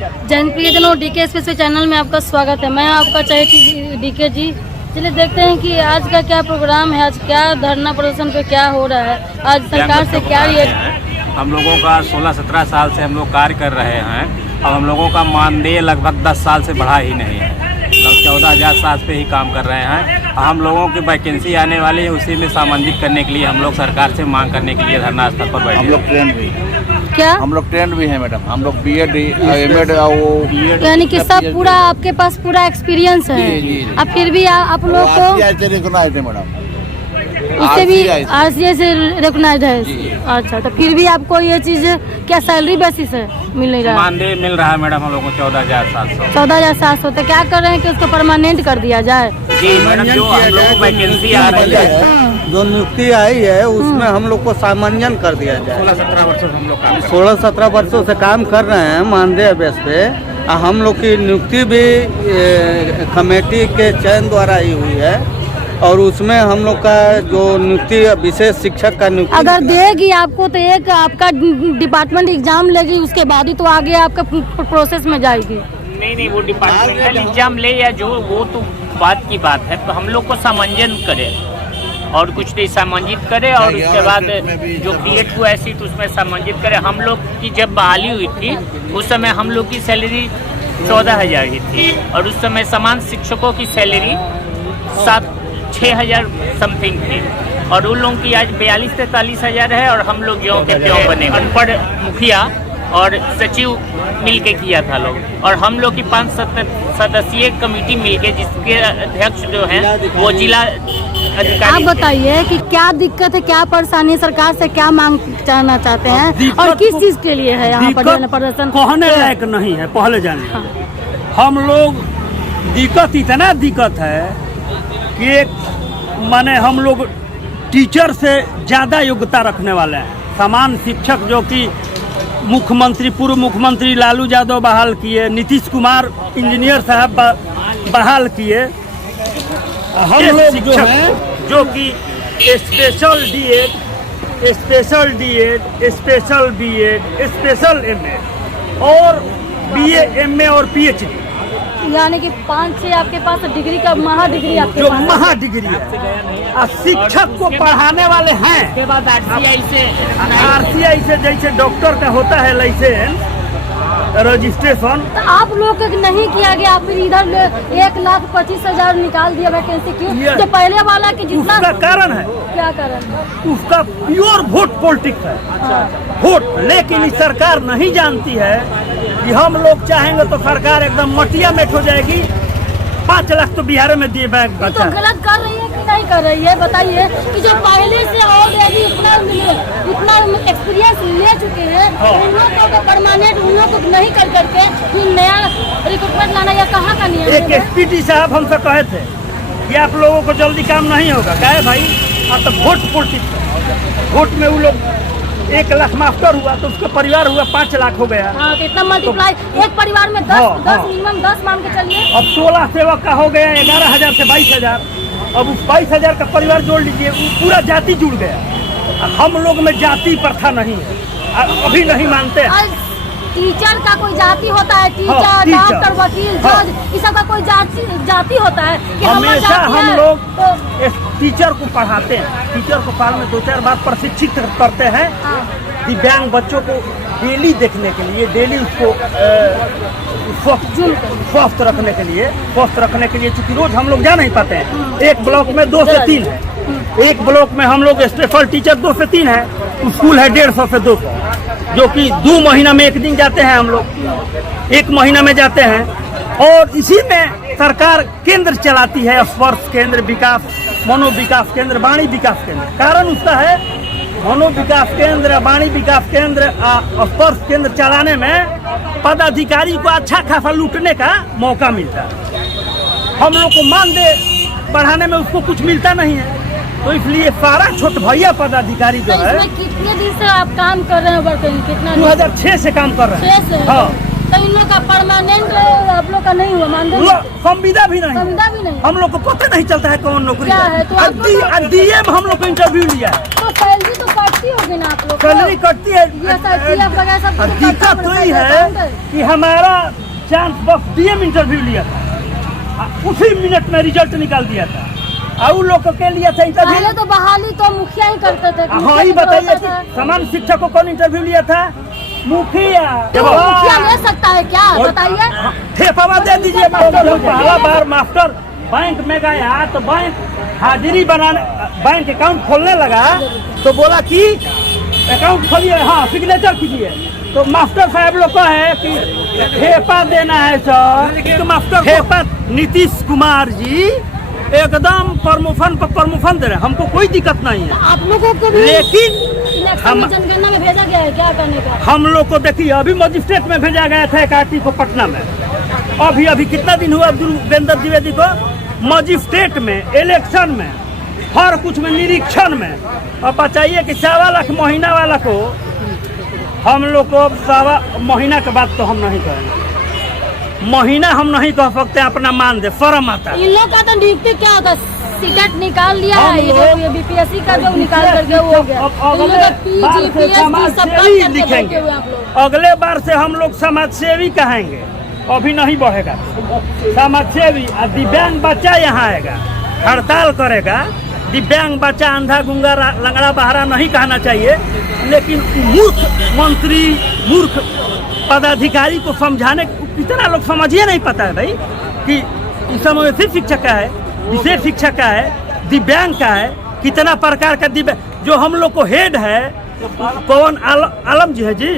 जनप्रियजनों, DK special channel में आपका स्वागत है। मैं आपका चाहती डीके जी। चलिए देखते हैं कि आज का क्या प्रोग्राम है, आज क्या धरना प्रदर्शन पे क्या हो रहा है, आज सरकार से क्या ये हम लोगों का 16-17 साल से हम लोग कार्य कर रहे हैं। अब हम लोगों का मानदेय लगभग 10 साल से बढ़ा ही नहीं है। हम 14,000 पे ही काम कर रहे हैं। हम लोगों की वैकेंसी आने वाली है, उसी में सामंजित करने के लिए हम लोग सरकार से मांग करने के लिए धरना स्थल पर बैठे। हम लोग ट्रेंड भी क्या हम लोग ट्रेंड भी हैं मैडम। हम लोग बीएड एमएड वो यानी कि सब पूरा आपके पास पूरा एक्सपीरियंस है। जी, जी। अब फिर भी आप लोग को रिकॉग्नाइज है मैडम, उससे भी RCI से रिकॉग्नाइज है। अच्छा, तो फिर भी आपको ये चीज क्या सैलरी बेसिस है मिल नहीं रहा? मानदेय मिल रहा है मैडम हम लोगों को 14,700। 14,700। तो क्या कर रहे हैं कि उसको परमानेंट कर दिया जाए? जी मैडम, जो हम लोग को वैकेंसी आ रही है, जो नियुक्ति आई है उसमें हम लोग को सामंजन कर दिया जाए। 16-17 वर्षों से हम लोग काम कर रहे हैं। 16-17 वर्षों से काम कर रहे हैं मानदेय बेस पे। हम लोग की नियुक्ति भी कमेटी के चयन द्वारा ही हुई है और उसमें हम लोग का जो नियुक्ति विशेष शिक्षक का नियुक्ति अगर देगी आपको तो एक आपका डिपार्टमेंट एग्जाम लेगी, उसके बाद ही तो आगे आपका प्रोसेस में जाएगी। नहीं, वो डिपार्टमेंटल एग्जाम ले या जो, वो तो बात की बात है। तो हम लोग को सामंजन करे और कुछ नहीं सामंजित करे और उसके बाद जो क्रिएट हुआ है सीट उसमें सामंजित करे। हम लोग की जब बहाली हुई थी उस समय हम लोग की सैलरी 14,000 ही थी और उस समय समान शिक्षकों की सैलरी 6,000 समथिंग थी और उन लोगों की आज 42-43 हज़ार है और हम लोग जो के त्यों बने। अनपढ़ मुखिया और सचिव मिलके किया था लोग और हम लोग की 5 सदस्यीय कमेटी मिलके जिसके अध्यक्ष जो हैं वो जिला अधिकारी। आप बताइए कि क्या दिक्कत है, क्या परेशानी है, सरकार से क्या मांग करना चाहते हैं और किस चीज के लिए है यहाँ पर प्रदर्शन? कहने लायक नहीं है पहले जाने। हम लोग इतना दिक्कत है कि एक माने हम लोग टीचर से ज़्यादा योग्यता रखने वाले हैं। समान शिक्षक जो कि मुख्यमंत्री पूर्व मुख्यमंत्री लालू यादव बहाल किए, नीतीश कुमार इंजीनियर साहब बहाल किए। हम लोग जो हैं जो कि special D Ed, special B Ed, special MA और BA MA और PhD, यानी कि 5-6 आपके पास डिग्री का महाडिग्री आपके जो पास महाडिग्री है। और शिक्षक को पढ़ाने वाले हैं। उसके बाद RCI से जैसे डॉक्टर का होता है लाइसेंस रजिस्ट्रेशन, तो आप लोग का नहीं किया गया, फिर इधर 1,25,000 निकाल दिया वैकेंसी क्यों? जो पहले वाला कि जितना उसका कारण है, क्या कारण है? उसका प्योर वोट पॉलिटिक्स है। वोट, लेकिन इस सरकार नहीं जानती है कि हम लोग चाहेंगे तो सरकार एकदम मटिया मेट हो जाएगी। 5 लाख तो बिहार में दिए बैंक तो बचा। गलत कर रही है कि नहीं कर रही है? बताइए कि जो पहले से ऑलरेडी इतना एक्सपीरियंस ले चुके हैं उन लोगों को परमानेंट उन लोगों को नहीं कर करके फिर नया रिक्रूटमेंट लाना या कहाँ का नियम? एक SPD साहब हमसे कहे थे कि आप लोगों को जल्दी काम नहीं होगा। कहे भाई आप तो वोट पॉलिटिक्स, वोट में वो लोग 1 लाख मास्टर हुआ तो उसका परिवार हुआ 5 लाख हो गया। हाँ, कितना मल्टीप्लाई एक परिवार में 10 मिनिमम 10 मान के चलिए। अब 16 सेवक का हो गया 11,000 से 22,000। अब उस 22,000 का परिवार जोड़ लीजिए, पूरा जाति जुड़ गया। हम लोग में जाति प्रथा नहीं है, अभी नहीं मानते हैं। टीचर का कोई जाति होता है? टीचर, डॉक्टर, वकील, जज, इस सब का कोई जाति होता है कि हमेशा हम लोग टीचर को पढ़ाते हैं। टीचर को साल में 2-4 बार प्रशिक्षित करते हैं दिव्यांग बच्चों को डेली देखने के लिए, डेली उसको स्वस्थ रखने के लिए चूँकि रोज हम लोग जा नहीं पाते हैं। एक ब्लॉक में 2 से 3 है, एक ब्लॉक में हम लोग स्पेशल टीचर 2 से 3 है, स्कूल है 150 से 200, जो कि 2 महीना में 1 दिन जाते हैं हम लोग, 1 महीना में जाते हैं। और इसी में सरकार केंद्र चलाती है, स्पर्श केंद्र, विकास, मनोविकास केंद्र, वाणी विकास केंद्र। कारण उसका है मनोविकास केंद्र, वाणी विकास केंद्र, स्पर्श केंद्र चलाने में पदाधिकारी को अच्छा खासा लूटने का मौका मिलता है। हम लोग को मानदेय बढ़ाने में उसको कुछ मिलता नहीं है, तो इसलिए सारा छोट भैया पदाधिकारी जो है। कितने दिन से आप काम कर रहे हैं वर्किंग? कितना? 2006 से काम कर रहे हैं। 6 से? हाँ। तो इन लोग का परमानेंट आप लोग का नहीं हुआ मानदेय? संविदा भी नहीं, हम लोग को पता नहीं चलता है कौन नौकरी क्या है। तो DA में हम लोग को इंटरव्यू लिया है तो सैलरी तो कटती होगी ना आप लोग सैलरी कटती है। ये SRPF वगैरह सब कुछ दिक्कत करता तो है, ही है कि हमारा चांस बस DM इंटरव्यू लिया था, उसी मिनट में रिजल्ट निकाल दिया था, और उन लोगों के लिए था पहले इंटरव्यू। तो बहाली तो मुखिया ही करते थे। हाँ, ही बताइए कि समान शिक्षा को कौन इंटरव्यू लिया था? मुखिया। तो मुखिया ले सकता है क्या बताइए? ठेपावा दे दीजिए। पहला बार मास्टर बैंक में गया तो बैंक हाजिरी बनाने, बैंक अकाउंट खोलने लगा तो बोला कि अकाउंट खोलिए, हाँ सिग्नेचर कीजिए। तो मास्टर साहब लोग का है कि ठेपा देना है सर, तो मास्टर ठेपा नीतीश कुमार जी एकदम प्रमोशन पर प्रमोशन दे रहे हैं, हमको कोई दिक्कत नहीं है। आप लोगों को भी लेकिन इलेक्शन जनगणना में भेजा गया है क्या करने का? हम लोग को देखिए अभी मजिस्ट्रेट में भेजा गया था एकाटी को पटना में, अभी कितना दिन हुआ अब्दुल उपेंद्र द्विवेदी को मजिस्ट्रेट में, इलेक्शन में, हर कुछ में, निरीक्षण में। अब बताइए कि 1.25 लाख महीना वाला को हम लोग को 1.25 महीना के बाद तो हम नहीं कहेंगे, महीना हम नहीं कह सकते, अपना मान दे, शर्म आता है। इन लोग का तो नियुक्ति क्या होता है? सीटेट निकाल लिया हम है, लोग ये BPSC का जो निकाल करके वो हो गया। इन लोग का PG, PhD सब काम करके लिखेंगे। बैठे हुए आप लोग। अगले बार से हम लोग समाज सेवी कहेंगे, अभी नहीं बढ़ेगा समाज सेवी। और दिव्यांग बच्चा यहाँ आएगा, हड़ताल करेगा। दिव्यांग बच्चा अंधा गुंगा लंगड़ा बहरा नहीं कहना चाहिए, लेकिन मूर्ख मंत्री, मूर्ख पदाधिकारी को समझाने, कितना लोग समझिए नहीं पता है भाई कि इस समय सिर्फ शिक्षक का है, विशेष शिक्षक का है, दिव्यांग का है, कितना प्रकार का दिव्यांग। जो हम लोग को हेड है कौन, आलम जी है जी,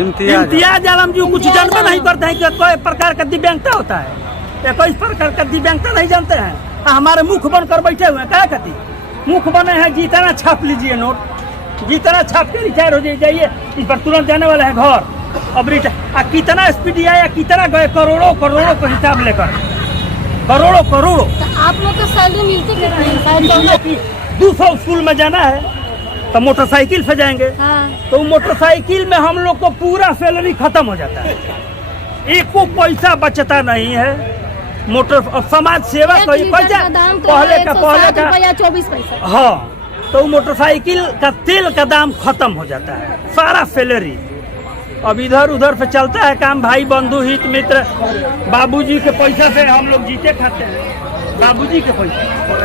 इम्तियाज आलम जी, कुछ जानते नहीं करते हैं कि कोई प्रकार का दिव्यांगता होता है, 21 प्रकार का दिव्यांगता नहीं जानते हैं। हमारे मुख बनकर बैठे हुए हैं, क्या कहती मुख बने हैं, जितना छाप लीजिए नोट, जितना छाप के रिटायर हो जाइए, इस पर तुरंत जाने वाले हैं घर। अब रिटायर कितना स्पीडी आया, कितना गए, करोड़ों करोड़ों का हिसाब लेकर, करोड़ों करोड़ों। तो आप लोग को सैलरी मिलती कितनी? 200 स्कूल में जाना है तो मोटरसाइकिल से जाएंगे, हाँ। तो मोटरसाइकिल में हम लोग को पूरा सैलरी खत्म हो जाता है, एको पैसा बचता नहीं है। मोटर समाज सेवा एक कोई लीटर पैसा का दाम तो पहले का 160 रुपया 24 पैसा। हाँ, तो मोटरसाइकिल का तेल का दाम खत्म हो जाता है, सारा सैलरी। अब इधर उधर से चलता है काम, भाई बंधु हित मित्र, बाबूजी के पैसा से हम लोग जीते खाते हैं, बाबूजी के पैसा।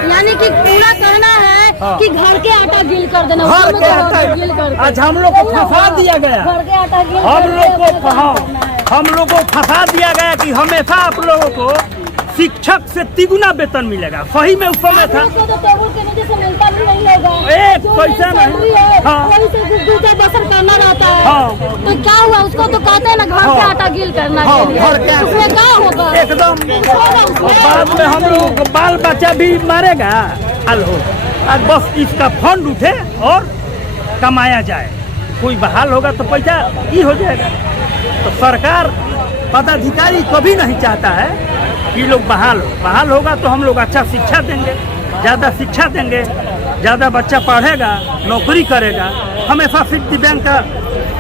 यानी कि पूरा कहना है हाँ। कि घर के आटा गील कर देना, घर उसमें के तो आटा गील कर दे। आज हम लोग को फंसा दिया गया, घर के आटा गील हम कर लोग दे, को हाँ, करना है। हम लोग को फंसा दिया गया कि हमेशा आप लोगों को शिक्षक से 3 वेतन मिलेगा। सही में उस समय था, आप लोगों को तो टेबल के नीचे से मिलता भी नहीं होगा, एक जो पैसा मेरी नहीं। सैलरी है, हाँ। वही से गुजर बसर करना रहता है। हाँ। तो क्या हुआ, उसको तो कहते हैं ना घर के हाँ। आटा गील करना हाँ, के लिए। घर के आटा। उसमें क्या होगा? एकदम। कुछ होगा उसमें? और बाद में हम लोगों को बाल बच्चा भी मारेगा। हेलो, आज बस इसका फंड उठे और कमाया जाए, कोई बहाल होगा तो पैसा ही हो जाएगा। तो सरकार, पदाधिकारी कभी नहीं चाहता है कि लोग बहाल होगा तो हम लोग अच्छा शिक्षा देंगे, ज़्यादा शिक्षा देंगे, ज़्यादा बच्चा पढ़ेगा, नौकरी करेगा। हमेशा सिर्फ दिव्यांग का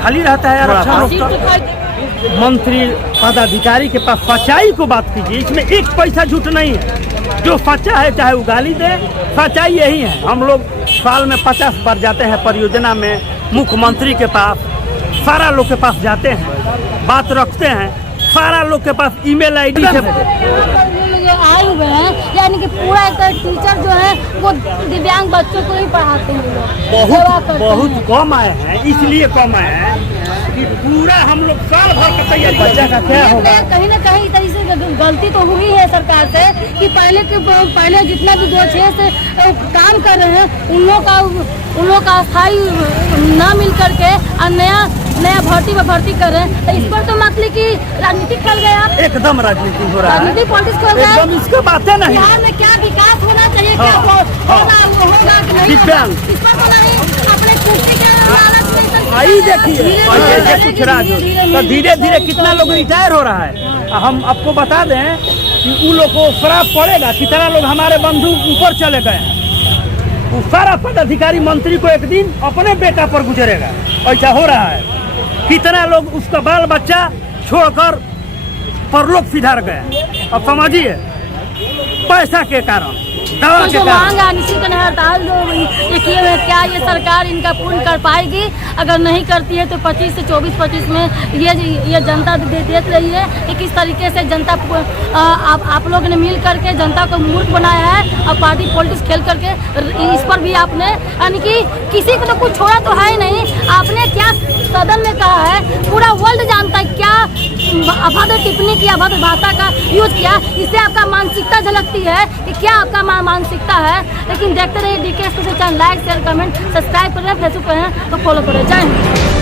खाली रहता है आरक्षण रोककर। मंत्री पदाधिकारी के पास सच्चाई को बात कीजिए, इसमें एक पैसा झूठ नहीं है, जो सच्चा है चाहे वो गाली दे, सच्चाई यही है। हम लोग साल में 50 बार जाते हैं परियोजना में, मुख्यमंत्री के पास, सारा लोग के पास जाते हैं, बात रखते हैं, सारा लोग के पास ईमेल आईडी से। जो आए हुए हैं, यानी कि पूरा एक टीचर जो है वो दिव्यांग बच्चों को ही पढ़ाते हैं लोग, सेवा करते बहुत हैं। कम आए हैं, इसलिए कम आए हैं कि पूरा हम लोग साल भर का तैयारी, बच्चा का क्या होगा। कहीं ना कहीं इस तरीके से गलती तो हुई है सरकार से कि पहले जितना भी 2-6 से काम कर रहे हैं उन लोग का स्थायी न मिल करके और नया भर्ती कर रहे हैं। तो इस पर तो मतलब कि राजनीति चल गया, एकदम राजनीति हो रहा है, राजनीति पॉलिटिक्स हो गया। एकदम इसके बातें नहीं। बिहार में क्या विकास होना चाहिए, हाँ, क्या हाँ। होगा कि नहीं, दिव्यांग। इस पर तो नहीं, अपने कुर्सी के लालच में सब आई देखिए, धीरे-धीरे ऐसे कुछ राज हो, तो धीरे धीरे कितना लोग रिटायर हो रहा है। हम आपको बता दें कि उन लोग को श्राप पड़ेगा, कितना लोग हमारे बंधु ऊपर चले गए हैं। वो सारा पदाधिकारी मंत्री को एक दिन अपने बेटा पर गुजरेगा, ऐसा हो रहा है। कितना लोग उसका बाल बच्चा छोड़कर परलोक सिधार गए। अब समझिए, पैसा के कारण दवा तो के जो कारण। मांग है अनिश्चित हड़ताल जो ये किए हुए, क्या ये सरकार इनका पूर्ण कर पाएगी? अगर नहीं करती है तो 25 से 24-25 में ये जनता देख रही है कि किस तरीके से जनता आप लोग ने मिल करके जनता को मूर्ख बनाया है और पार्टी पॉलिटिक्स खेल करके इस पर भी आपने, यानी कि किसी को तो कुछ छोड़ा तो है ही नहीं। आपने क्या सदन में कहा है, पूरा वर्ल्ड जानता है क्या अभद्र टिप्पणी की, अभद्र भाषा का यूज किया। इससे आपका मानसिकता झलकती है कि क्या आपका मानसिकता है। लेकिन देखते रहिए DK express channel, like share comment subscribe करें, फेसबुक पर हैं तो फॉलो करें। जय हिंद।